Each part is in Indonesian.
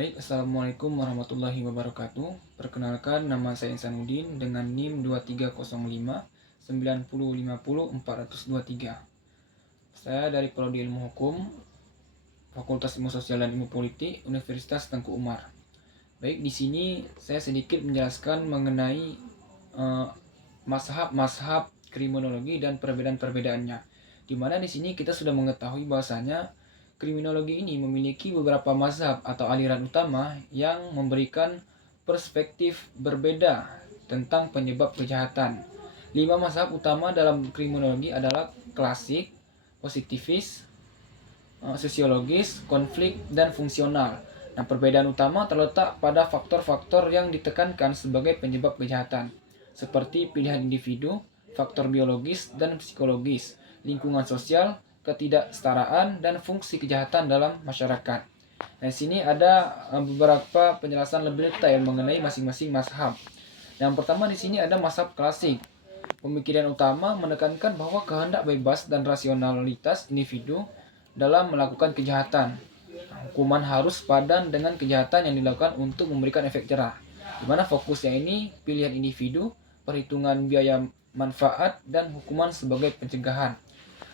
Baik, Assalamualaikum warahmatullahi wabarakatuh. Perkenalkan, nama saya Insanuddin dengan NIM 2305 9050 423. Saya dari Prodi Ilmu Hukum, Fakultas Ilmu Sosial dan Ilmu Politik, Universitas Tengku Umar. Baik, di sini saya sedikit menjelaskan mengenai mazhab-mazhab kriminologi dan perbedaan-perbedaannya. Di mana di sini kita sudah mengetahui bahwasanya kriminologi ini memiliki beberapa mazhab atau aliran utama yang memberikan perspektif berbeda tentang penyebab kejahatan. 5 mazhab utama dalam kriminologi adalah klasik, positivis, sosiologis, konflik, dan fungsional. Nah, perbedaan utama terletak pada faktor-faktor yang ditekankan sebagai penyebab kejahatan, seperti pilihan individu, faktor biologis dan psikologis, lingkungan sosial, ketidaksetaraan, dan fungsi kejahatan dalam masyarakat. Nah, di sini ada beberapa penjelasan lebih detail mengenai masing-masing mazhab. Yang pertama di sini ada mazhab klasik. Pemikiran utama menekankan bahwa kehendak bebas dan rasionalitas individu dalam melakukan kejahatan. Hukuman harus padan dengan kejahatan yang dilakukan untuk memberikan efek jerah, di mana fokusnya ini pilihan individu, perhitungan biaya manfaat, dan hukuman sebagai pencegahan.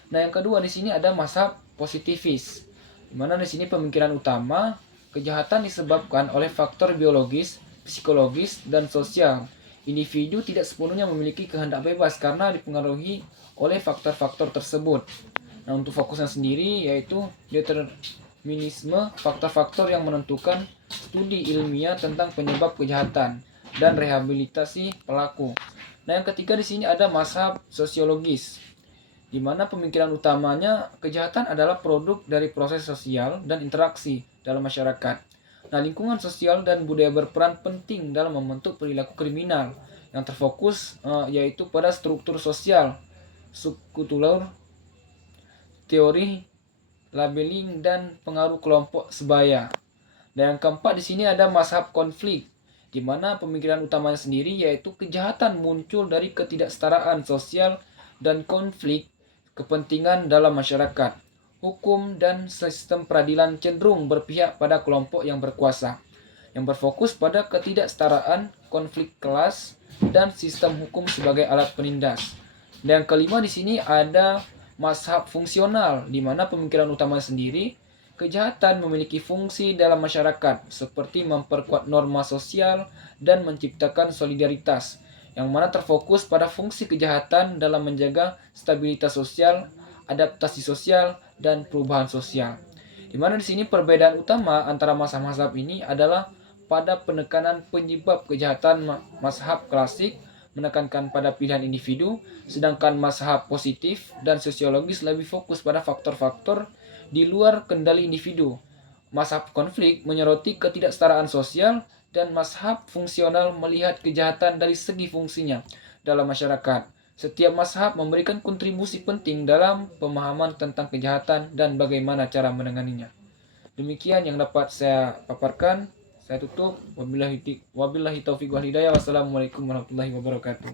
Nah, yang kedua di sini ada mazhab positivis, di mana di sini pemikiran utama kejahatan disebabkan oleh faktor biologis, psikologis, dan sosial. Individu tidak sepenuhnya memiliki kehendak bebas karena dipengaruhi oleh faktor-faktor tersebut. Nah, untuk fokusnya sendiri yaitu determinisme, faktor-faktor yang menentukan, studi ilmiah tentang penyebab kejahatan, dan rehabilitasi pelaku. Nah, yang ketiga di sini ada mazhab sosiologis, di mana pemikiran utamanya kejahatan adalah produk dari proses sosial dan interaksi dalam masyarakat. Nah, lingkungan sosial dan budaya berperan penting dalam membentuk perilaku kriminal yang terfokus yaitu pada struktur sosial, subkultur, teori labeling, dan pengaruh kelompok sebaya. Dan yang keempat di sini ada mazhab konflik, di mana pemikiran utamanya sendiri yaitu kejahatan muncul dari ketidaksetaraan sosial dan konflik kepentingan dalam masyarakat. Hukum dan sistem peradilan cenderung berpihak pada kelompok yang berkuasa, yang berfokus pada ketidaksetaraan, konflik kelas, dan sistem hukum sebagai alat penindas. Dan yang kelima di sini ada mazhab fungsional, di mana pemikiran utama sendiri kejahatan memiliki fungsi dalam masyarakat seperti memperkuat norma sosial dan menciptakan solidaritas, yang mana terfokus pada fungsi kejahatan dalam menjaga stabilitas sosial, adaptasi sosial, dan perubahan sosial. Di mana di sini perbedaan utama antara mazhab-mazhab ini adalah pada penekanan penyebab kejahatan. Mazhab klasik menekankan pada pilihan individu, sedangkan mazhab positif dan sosiologis lebih fokus pada faktor-faktor di luar kendali individu. Mazhab konflik menyoroti ketidaksetaraan sosial, dan mazhab fungsional melihat kejahatan dari segi fungsinya dalam masyarakat. Setiap mazhab memberikan kontribusi penting dalam pemahaman tentang kejahatan dan bagaimana cara menanganinya. Demikian yang dapat saya paparkan. Saya tutup. Wabillahi taufiq wal hidayah. Wassalamualaikum warahmatullahi wabarakatuh.